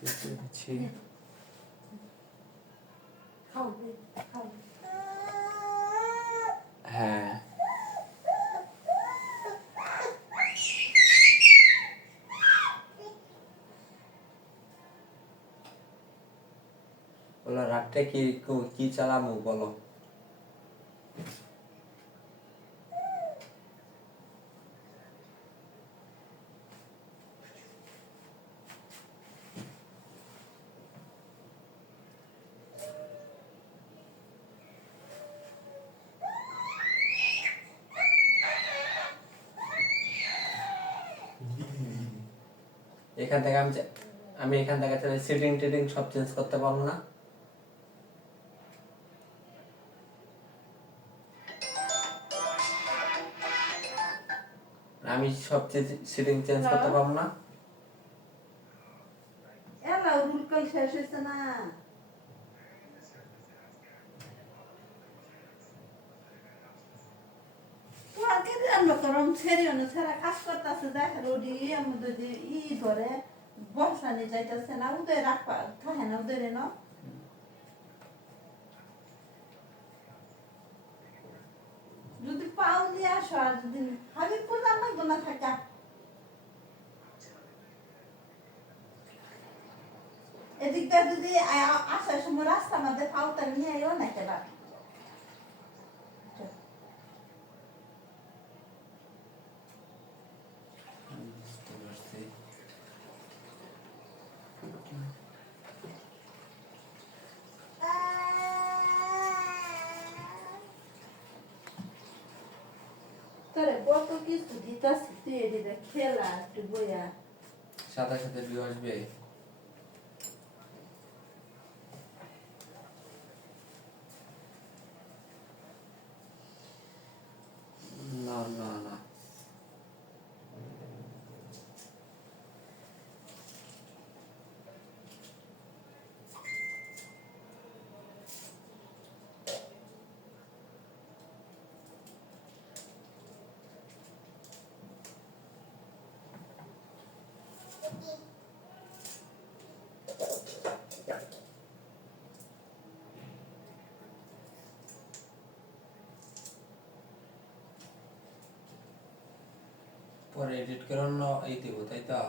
দিচ্ছি হ্যাঁ বলো রাতটা কি চালামু বলো এখান থেকে আমি এখান থেকে সিটিং টিটিং সব চেঞ্জ করতে পারবো না আমি সব সিটিং চেঞ্জ করতে পারবো না এলা রুল কল শেষ হইছে না আগে রান্না করম ছেড়ে না ছাড়া কাজ করতেছে দেখে রোডি এমন যদি ধরে বসানি যাইতেছে না উদয় রাখবা থাকে না উদয় না যদি পাও নিয়ে আসো আর যদি হাবিবপুর রান্না গোনা থাকা এদিকটা যদি আসার সময় রাস্তা মধ্যে পাওটা নিয়ে এও না কেবা তোরে কত কিছু দিতাছি তুই এদিকে খেলা একটু বইয়া সাথে সাথে ভিউ আসবে না না না পরে এডিট করে অন্য এই দেবো তাই তো